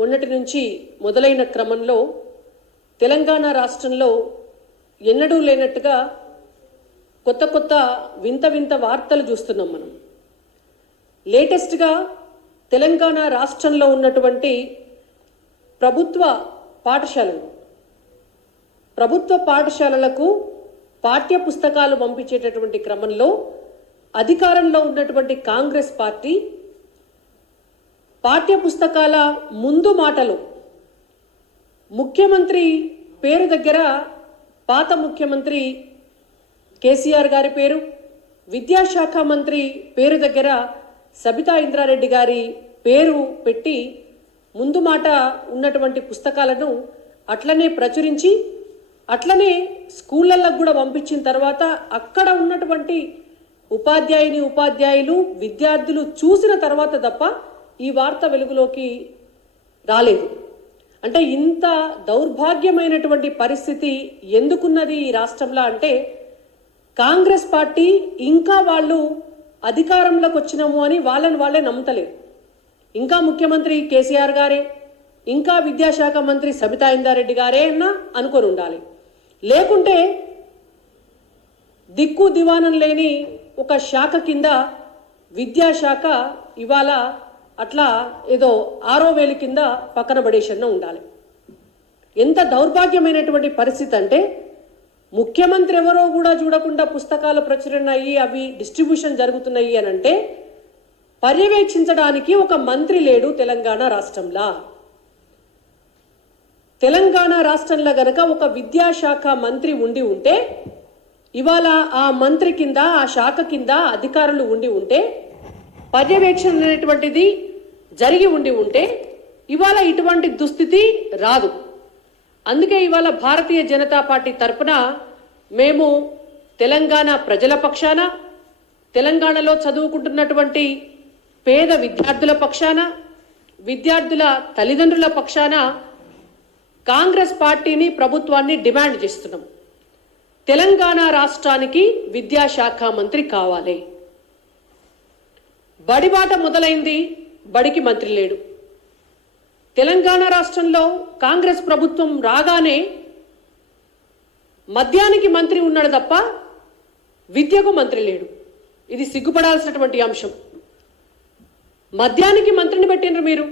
మొన్నటి నుంచి మొదలైన క్రమంలో తెలంగాణ రాష్ట్రంలో ఎన్నడూ లేనట్టుగా కొత్త కొత్త వింత వింత వార్తలు చూస్తున్నాం మనం. లేటెస్ట్గా తెలంగాణ రాష్ట్రంలో ఉన్నటువంటి ప్రభుత్వ పాఠశాలలకు పాఠ్య పుస్తకాలు పంపించేటటువంటి క్రమంలో అధికారంలో ఉన్నటువంటి కాంగ్రెస్ పార్టీ పాఠ్య పుస్తకాల ముందు మాటలు ముఖ్యమంత్రి పేరు దగ్గర పాత ముఖ్యమంత్రి కేసీఆర్ గారి పేరు, విద్యాశాఖ మంత్రి పేరు దగ్గర సబితా ఇంద్రారెడ్డి గారి పేరు పెట్టి ముందు మాట ఉన్నటువంటి పుస్తకాలను అట్లనే ప్రచురించి అట్లనే స్కూళ్ళల్లో కూడా పంపించిన తర్వాత అక్కడ ఉన్నటువంటి ఉపాధ్యాయులు విద్యార్థులు చూసిన తర్వాత తప్ప ఈ వార్త వెలుగులోకి రాలేదు. అంటే ఇంత దౌర్భాగ్యమైనటువంటి పరిస్థితి ఎందుకున్నది ఈ రాష్ట్రంలో అంటే కాంగ్రెస్ పార్టీ ఇంకా వాళ్ళు అధికారంలోకి వచ్చినాము అని వాళ్ళే నమ్ముతలేరు. ఇంకా ముఖ్యమంత్రి కేసీఆర్ గారే, ఇంకా విద్యాశాఖ మంత్రి సబితా ఇంద్రారెడ్డి గారే అన్న అనుకొని ఉండాలి. లేకుంటే దిక్కు దివానం లేని ఒక శాఖ కింద విద్యాశాఖ ఇవాళ అట్లా ఏదో ఆరో వేలు కింద పక్కన పడేసన్న ఉండాలి. ఎంత దౌర్భాగ్యమైనటువంటి పరిస్థితి అంటే ముఖ్యమంత్రి ఎవరో కూడా చూడకుండా పుస్తకాలు ప్రచురణ అయ్యి అవి డిస్ట్రిబ్యూషన్ జరుగుతున్నాయి అని అంటే పర్యవేక్షించడానికి ఒక మంత్రి లేడు తెలంగాణ రాష్ట్రంలో. తెలంగాణ రాష్ట్రంలో గనక ఒక విద్యాశాఖ మంత్రి ఉండి ఉంటే ఇవాళ ఆ మంత్రి కింద ఆ శాఖ కింద అధికారులు ఉండి ఉంటే పర్యవేక్షణ అనేటువంటిది జరిగి ఉండి ఉంటే ఇవాళ ఇటువంటి దుస్థితి రాదు. అందుకే ఇవాళ భారతీయ జనతా పార్టీ తరఫున మేము తెలంగాణ ప్రజల పక్షాన, తెలంగాణలో చదువుకుంటున్నటువంటి పేద విద్యార్థుల పక్షాన, విద్యార్థుల తల్లిదండ్రుల పక్షాన కాంగ్రెస్ పార్టీని ప్రభుత్వాన్ని డిమాండ్ చేస్తున్నాం. తెలంగాణ రాష్ట్రానికి విద్యాశాఖ మంత్రి కావాలి. బడిబాట మొదలైంది, బడికి మంత్రి లేడు. తెలంగాణ రాష్ట్రంలో కాంగ్రెస్ ప్రభుత్వం రాగానే మద్యానికి మంత్రి ఉన్నాడు తప్ప విద్యకు మంత్రి లేడు. ఇది సిగ్గుపడాల్సినటువంటి అంశం. మద్యానికి మంత్రిని పెట్టినరు మీరు.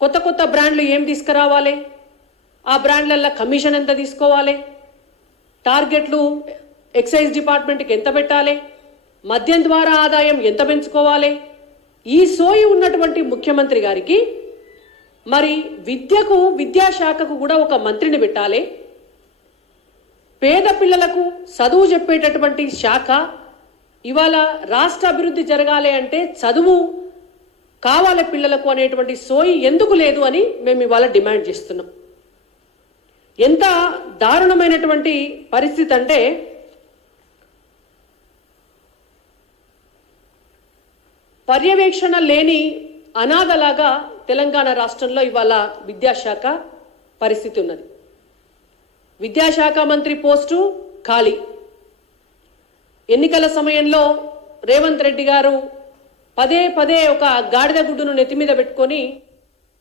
కొత్త కొత్త బ్రాండ్లు ఏం తీసుకురావాలి, ఆ బ్రాండ్లల్లో కమిషన్ ఎంత తీసుకోవాలి, టార్గెట్లు ఎక్సైజ్ డిపార్ట్మెంట్కి ఎంత పెట్టాలి, మద్యం ద్వారా ఆదాయం ఎంత పెంచుకోవాలి, ఈ సోయి ఉన్నటువంటి ముఖ్యమంత్రి గారికి మరి విద్యకు విద్యాశాఖకు కూడా ఒక మంత్రిని పెట్టాలి. పేద పిల్లలకు చదువు చెప్పేటటువంటి శాఖ ఇవాళ రాష్ట్ర అభివృద్ధి జరగాలి అంటే చదువు కావాలి పిల్లలకు అనేటువంటి సోయి ఎందుకు లేదు అని మేము ఇవాళ డిమాండ్ చేస్తున్నాం. ఎంత దారుణమైనటువంటి పరిస్థితి అంటే పర్యవేక్షణ లేని అనాథలాగా తెలంగాణ రాష్ట్రంలో ఇవాళ విద్యాశాఖ పరిస్థితి ఉన్నది. విద్యాశాఖ మంత్రి పోస్టు ఖాళీ. ఎన్నికల సమయంలో రేవంత్ రెడ్డి గారు పదే పదే ఒక గాడిద గుడ్డును నెత్తి మీద పెట్టుకొని,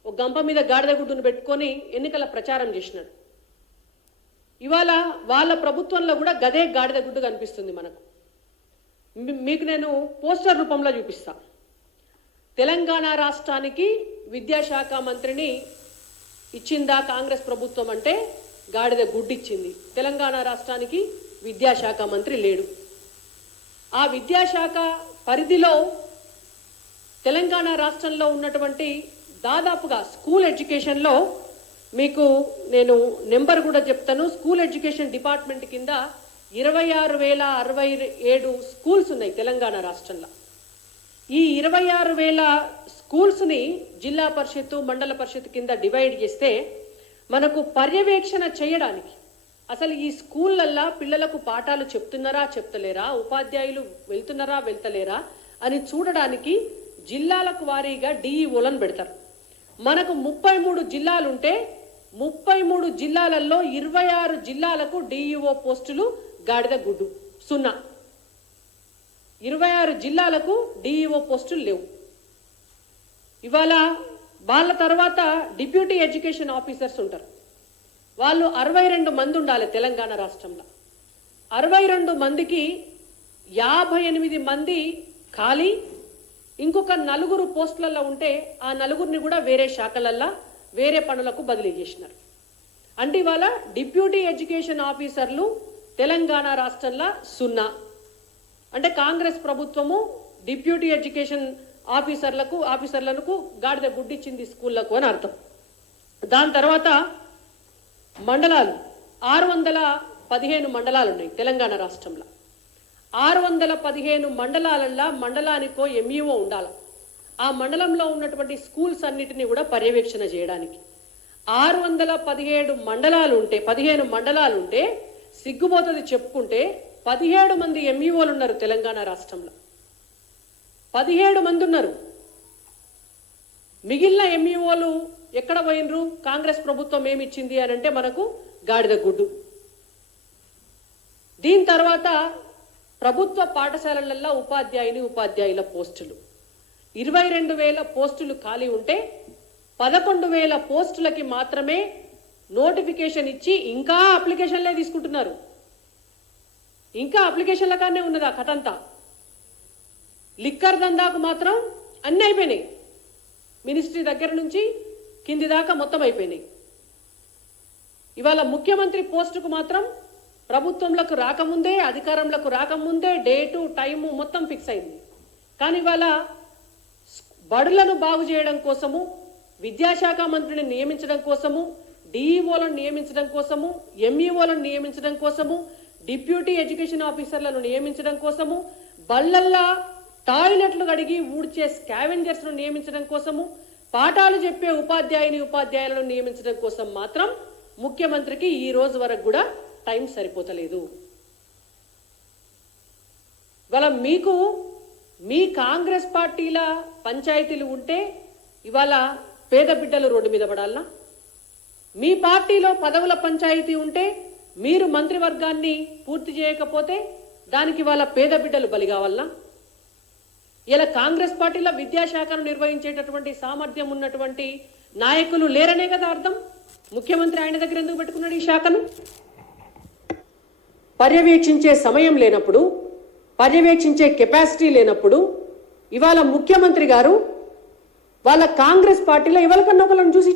ఒక గంప మీద గాడిద గుడ్డును పెట్టుకొని ఎన్నికల ప్రచారం చేసినాడు. ఇవాళ వాళ్ళ ప్రభుత్వంలో కూడా గదే గాడిద గుడ్డు కనిపిస్తుంది మనకు. మీకు నేను పోస్టర్ రూపంలో చూపిస్తా. తెలంగాణ రాష్ట్రానికి విద్యాశాఖ మంత్రిని ఇచ్చిందా కాంగ్రెస్ ప్రభుత్వం అంటే గాడిద గుడ్డు ఇచ్చింది. తెలంగాణ రాష్ట్రానికి విద్యాశాఖ మంత్రి లేడు. ఆ విద్యాశాఖ పరిధిలో తెలంగాణ రాష్ట్రంలో ఉన్నటువంటి దాదాపుగా స్కూల్ ఎడ్యుకేషన్లో మీకు నేను నెంబర్ కూడా చెప్తాను. స్కూల్ ఎడ్యుకేషన్ డిపార్ట్మెంట్ కింద 26,067 స్కూల్స్ ఉన్నాయి తెలంగాణ రాష్ట్రంలో. ఈ 26,000 స్కూల్స్ని జిల్లా పరిషత్తు మండల పరిషత్ కింద డివైడ్ చేస్తే మనకు పర్యవేక్షణ చేయడానికి అసలు ఈ స్కూళ్ళల్లో పిల్లలకు పాఠాలు చెప్తున్నారా చెప్తలేరా, ఉపాధ్యాయులు వెళ్తున్నారా వెళ్తలేరా అని చూడడానికి జిల్లాలకు వారీగా డిఈఓలను పెడతారు. మనకు 33 జిల్లాలుంటే 33 జిల్లాలలో 26 జిల్లాలకు డిఈఓ పోస్టులు గాడిద గుడ్డు 0. 26 జిల్లాలకు డిఈఓ పోస్టులు లేవు. ఇవాళ వాళ్ళ తర్వాత డిప్యూటీ ఎడ్యుకేషన్ ఆఫీసర్స్ ఉంటారు. వాళ్ళు 62 మంది ఉండాలి తెలంగాణ రాష్ట్రంలో. 62 మందికి 58 మంది ఖాళీ, ఇంకొక 4 పోస్టులలో ఉంటే ఆ 4ని కూడా వేరే శాఖలల్లో వేరే పనులకు బదిలీ చేసినారు. అంటే ఇవాళ డిప్యూటీ ఎడ్యుకేషన్ ఆఫీసర్లు తెలంగాణ రాష్ట్రంలో 0. అంటే కాంగ్రెస్ ప్రభుత్వము డిప్యూటీ ఎడ్యుకేషన్ ఆఫీసర్లకు గాడిద గుడ్డిచ్చింది స్కూళ్లకు అని అర్థం. దాని తర్వాత మండలాలు 615 మండలాలు ఉన్నాయి తెలంగాణ రాష్ట్రంలో. 615 మండలాలలో మండలానికో ఎంఈఓ ఉండాలి. ఆ మండలంలో ఉన్నటువంటి స్కూల్స్ అన్నిటినీ కూడా పర్యవేక్షణ చేయడానికి 617 మండలాలు ఉంటే 15 మండలాలు ఉంటే సిగ్గుపోతుంది చెప్పుకుంటే 17 మంది ఎంఈఓలు ఉన్నారు తెలంగాణ రాష్ట్రంలో. 17 మంది ఉన్నారు. మిగిలిన ఎంఈఓలు ఎక్కడ పోయినరు? కాంగ్రెస్ ప్రభుత్వం ఏమిచ్చింది అని అంటే మనకు గాడిద గుడ్డు. దీని తర్వాత ప్రభుత్వ పాఠశాలలలో ఉపాధ్యాయుల పోస్టులు 22,000 పోస్టులు ఖాళీ ఉంటే 11,000 పోస్టులకి మాత్రమే నోటిఫికేషన్ ఇచ్చి ఇంకా అప్లికేషన్లే తీసుకుంటున్నారు. ఇంకా అప్లికేషన్ల కానే ఉన్నది ఆ కథ అంతా. లిక్కర్ దందాకు మాత్రం అన్నీ అయిపోయినాయి. మినిస్ట్రీ దగ్గర నుంచి కింది దాకా మొత్తం అయిపోయినాయి. ఇవాళ ముఖ్యమంత్రి పోస్టుకు మాత్రం ప్రభుత్వంలోకి రాకముందే, అధికారంలోకి రాకముందే డేటు టైము మొత్తం ఫిక్స్ అయింది. కానీ ఇవాళ బడులను బాగు చేయడం కోసము, విద్యాశాఖ మంత్రిని నియమించడం కోసము, డిఈఓలను నియమించడం కోసము, ఎంఈఓలను నియమించడం కోసము, డిప్యూటీ ఎడ్యుకేషన్ ఆఫీసర్లను నియమించడం కోసము, బళ్ళల్లా టాయిలెట్లు కడిగి ఊడ్చే స్కావెంజర్స్ను నియమించడం కోసము, పాఠాలు చెప్పే ఉపాధ్యాయులను నియమించడం కోసం మాత్రం ముఖ్యమంత్రికి ఈ రోజు వరకు కూడా టైం సరిపోతలేదు. ఇవాళ మీకు మీ కాంగ్రెస్ పార్టీల పంచాయతీలు ఉంటే ఇవాళ పేద బిడ్డలు రోడ్డు మీద పడాలనా? మీ పార్టీలో పదవుల పంచాయతీ ఉంటే మీరు మంత్రివర్గాన్ని పూర్తి చేయకపోతే దానికి వాళ్ళ పేద బిడ్డలు బలి కావాలనా? ఇలా కాంగ్రెస్ పార్టీలో విద్యాశాఖను నిర్వహించేటటువంటి సామర్థ్యం ఉన్నటువంటి నాయకులు లేరనే కదా అర్థం. ముఖ్యమంత్రి ఆయన దగ్గర ఎందుకు పెట్టుకున్నాడు ఈ శాఖను? పర్యవేక్షించే సమయం లేనప్పుడు, పర్యవేక్షించే కెపాసిటీ లేనప్పుడు ఇవాళ ముఖ్యమంత్రి గారు వాళ్ళ కాంగ్రెస్ పార్టీలో ఎవరికన్నా ఒకళ్ళని చూసి